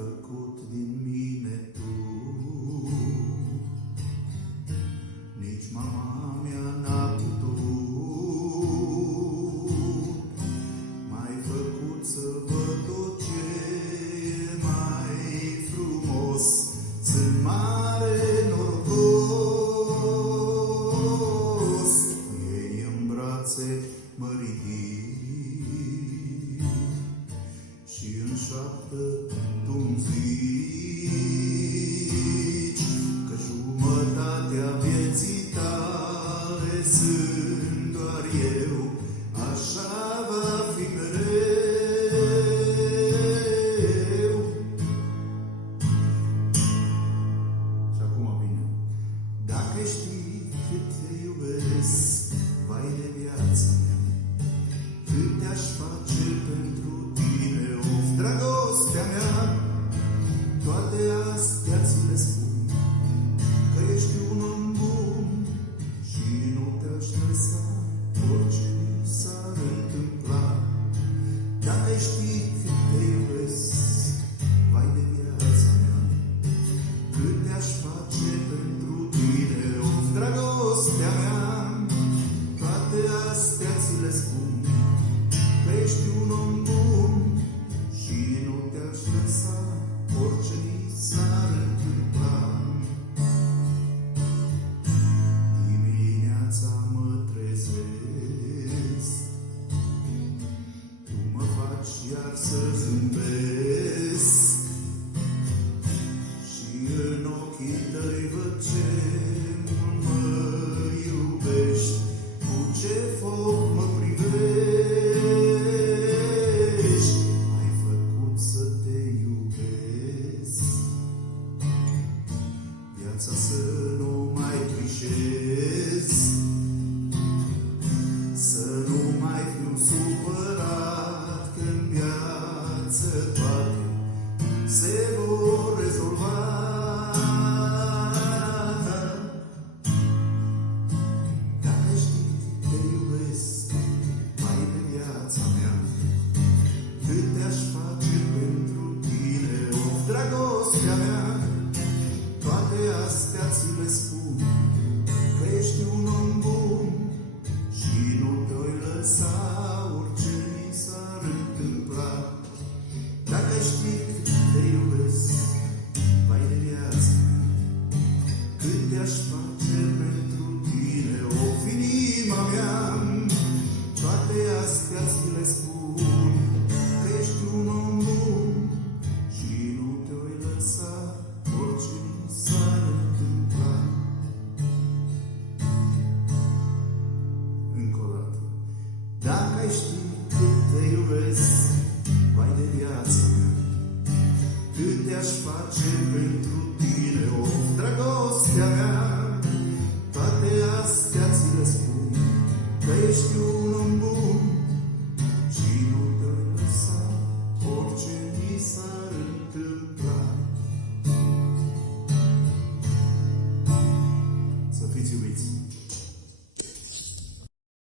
făcut din mine tu. Nici mama mea n-a putut. M-ai făcut să văd tot ce e mai frumos. Sunt mare norocos. Ei în brațe mă ridic și în șaptă tu-mi zici că jumătatea vieții tale sunt doar eu. Așa va fi mereu. Și acum vine. Dacă știi cât te iubesc, vai de viața mea, cât te-aș face pentru tine, of, dragostea mea. Toate astea ți le spun, că ești un om bun și nu te-aș lăsa orice mi s-ar întâmpla. Dacă știi cât te iubesc, vai de viața mea, cât te-aș face pentru tine, of, dragostea mea. Toate astea ți le spun, că ești un om bun și nu te-aș lăsa orice mi s-ar întâmpla. Dimineața mă trezesc, tu mă faci iar să zâmbesc și în ochii tăi văd ce mult mă iubești, cu ce foc mă privești. M-ai făcut să te iubesc, viața să nu mai trișez, să nu mai fiu supărat când viață toate se vor rezolva. Dacă știi te iubesc, vai de viața mea, cât te-aș face pentru tine, of, dragostea mea. Toate astea ți le spun, că ești un om bun și nu te-oi lăsa orice mi s-ar întâmpla. Dacă știi cât te iubesc, vai de viața mea, cât te-aș face pentru tine, of, inima mea. Toate astea ți le spun, că ești un om bun și nu te-oi lăsa orice mi s-ar întâmpla. Încă o dată. Dacă ai ști cât te iubesc, vai de viața mea, cât te-aș face pentru